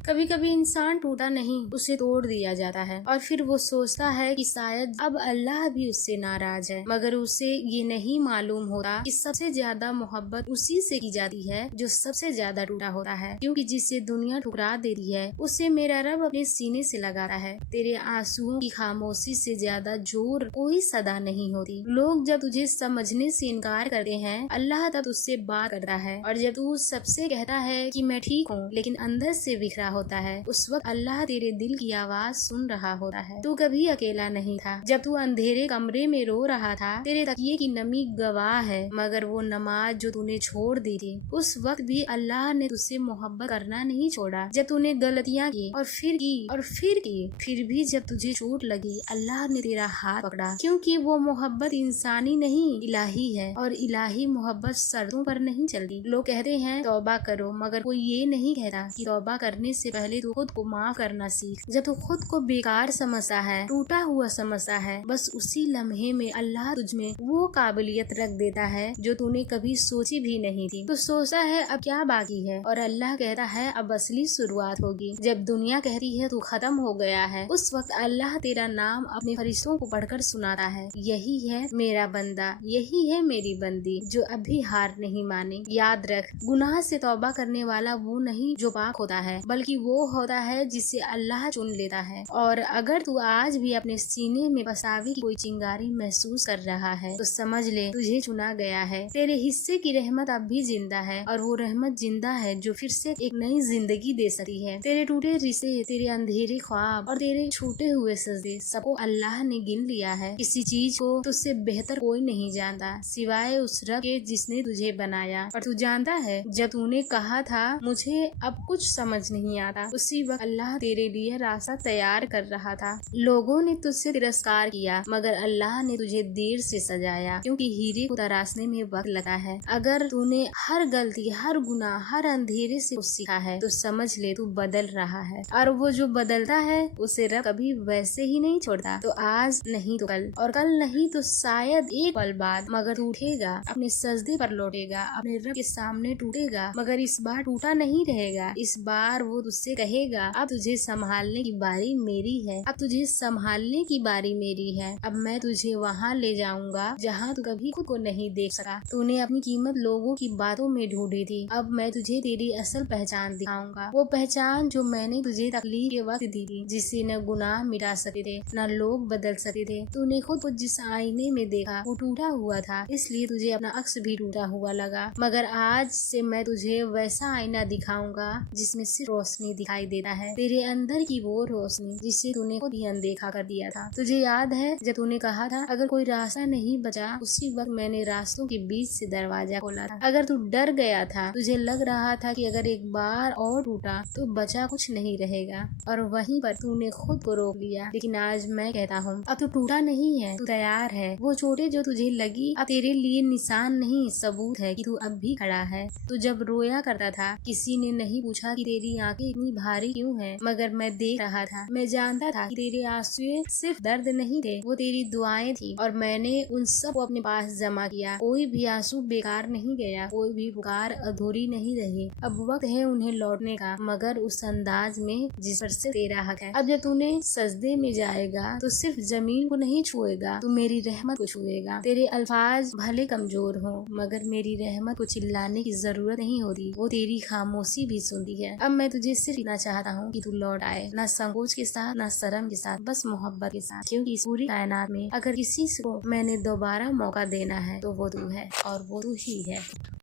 कभी कभी इंसान टूटा नहीं, उसे तोड़ दिया जाता है और फिर वो सोचता है कि शायद अब अल्लाह भी उससे नाराज है, मगर उसे ये नहीं मालूम होता कि सबसे ज्यादा मोहब्बत उसी से की जाती है जो सबसे ज्यादा टूटा होता है, क्योंकि जिसे दुनिया ठुकरा देती है उसे मेरा रब अपने सीने से लगाता है। तेरे आंसुओं की खामोशी से ज्यादा जोर कोई सदा नहीं होती। लोग जब तुझे समझने से इनकार करते हैं, अल्लाह तब उससे बात करता है, और जब तू सबसे कहता है कि मैं ठीक हूँ लेकिन अंदर से बिखरा होता है, उस वक्त अल्लाह तेरे दिल की आवाज सुन रहा होता है। तू कभी अकेला नहीं था। जब तू अंधेरे कमरे में रो रहा था, तेरे तकिए की नमी गवाह है, मगर वो नमाज जो तूने छोड़ दी थी, उस वक्त भी अल्लाह ने तुझसे मोहब्बत करना नहीं छोड़ा। जब तूने गलतियाँ की और फिर की और फिर की, फिर भी जब तुझे चोट लगी, अल्लाह ने तेरा हाथ पकड़ा, क्योंकि वो मोहब्बत इंसानी नहीं इलाही है, और इलाही मोहब्बत शर्तों पर नहीं चलती। लोग कहते हैं तौबा करो, मगर कोई ये नहीं कहता कि तौबा करने से पहले तू खुद को माफ करना सीख। जब तू खुद को बेकार समझता है, टूटा हुआ समझता है, बस उसी लम्हे में अल्लाह तुझ में वो काबिलियत रख देता है जो तूने कभी सोची भी नहीं थी। तो सोचता है अब क्या बाकी है, और अल्लाह कहता है अब असली शुरुआत होगी। जब दुनिया कहती है तू खत्म हो गया है, उस वक्त अल्लाह तेरा नाम अपने फरिश्तों को पढ़कर सुनाता है, यही है मेरा बंदा, यही है मेरी बंदी जो अभी हार नहीं माने। याद रख, गुनाह से तौबा करने वाला वो नहीं जो पाक होता है, बल्कि वो होता है जिसे अल्लाह चुन लेता है। और अगर तू आज भी अपने सीने में पछतावे की कोई चिंगारी महसूस कर रहा है, तो समझ ले तुझे चुना गया है। तेरे हिस्से की रहमत अब भी जिंदा है, और वो रहमत जिंदा है जो फिर से एक नई जिंदगी दे सकती है। तेरे टूटे रिश्ते, तेरे अंधेरे ख्वाब और तेरे छूटे हुए सजदे, सबको अल्लाह ने गिन लिया है। किसी चीज को तुझसे बेहतर कोई नहीं जानता सिवाय उस रब के जिसने तुझे बनाया। और तू जानता है, जब तूने कहा था मुझे अब कुछ समझ नहीं आता, उसी वक्त अल्लाह तेरे लिए रास्ता तैयार कर रहा था। लोगों ने तुझसे तिरस्कार किया, मगर अल्लाह ने तुझे देर से सजाया, क्योंकि हीरे को तराशने में वक्त लगता है। अगर तूने हर गलती, हर गुनाह, हर अंधेरे से कुछ सीखा है, तो समझ ले तू बदल रहा है, और वो जो बदलता है उसे रब कभी वैसे ही नहीं छोड़ता। तो आज नहीं तो कल, और कल नहीं तो शायद एक पल बाद, मगर तू उठेगा, अपने सजदे पर लौटेगा, अपने रब के सामने टूटेगा, मगर इस बार टूटा नहीं रहेगा। इस बार वो तुझसे कहेगा अब तुझे संभालने की बारी मेरी है, अब तुझे संभालने की बारी मेरी है। अब मैं तुझे वहाँ ले जाऊंगा जहाँ तू कभी खुद को नहीं देख सका। तूने अपनी कीमत लोगों की बातों में ढूंढी थी, अब मैं तुझे तेरी असल पहचान दिखाऊंगा। वो पहचान जो मैंने तुझे तकलीफ के वक्त दी थी, जिससे न गुनाह मिटा सकते थे, न लोग बदल सकते थे। तूने खुद को जिस आईने में देखा वो टूटा हुआ था, इसलिए तुझे अपना अक्स भी टूटा हुआ लगा, मगर आज से मैं तुझे वैसा आईना दिखाऊंगा जिसमें सिर्फ रोशनी दिखाई देता है, तेरे अंदर की वो रोशनी जिसे तूने खुद ही अनदेखा कर दिया था। तुझे याद है जब तूने कहा था अगर कोई रास्ता नहीं बचा, उसी वक्त मैंने रास्तों के बीच से दरवाजा खोला था। अगर तू डर गया था, तुझे लग रहा था कि अगर एक बार और टूटा तो बचा कुछ नहीं रहेगा, और वहीं पर तूने खुद को रोक लिया। लेकिन आज मैं कहता हूँ अब तू टूटा नहीं है, तू तैयार है। वो चोटें जो तुझे लगी अब तेरे लिए निशान नहीं, सबूत है कि तू अब भी खड़ा है। तू जब रोया करता था, किसी ने नहीं पूछा कि तेरी आंखें इतनी भारी क्यों हैं, मगर मैं देख रहा था, मैं जानता था कि तेरे आंसू सिर्फ दर्द नहीं थे, वो तेरी दुआएं थी, और मैंने उन सब को अपने पास जमा किया। कोई भी आंसू बेकार नहीं गया, कोई भी पुकार अधूरी नहीं रही। अब वक्त है उन्हें लौटने का, मगर उस अंदाज में जिस पर से तेरा हक है। अब जब तूने सजदे में जाएगा तो सिर्फ जमीन को नहीं छुएगा, तू मेरी रहमत को छुएगा। तेरे अल्फाज भले कमजोर हो, मगर मेरी रहमत को चिल्लाने की जरूरत नहीं होती, वो तेरी खामोशी भी सुनती है। अब मैं तुझे सिर्फ इतना चाहता हूँ कि तू लौट आए, ना संकोच के साथ, ना शर्म के साथ, बस मोहब्बत के साथ, क्योंकि इस पूरी कायनात में अगर किसी को मैंने दोबारा मौका देना है तो वो तू है, और वो तू ही है।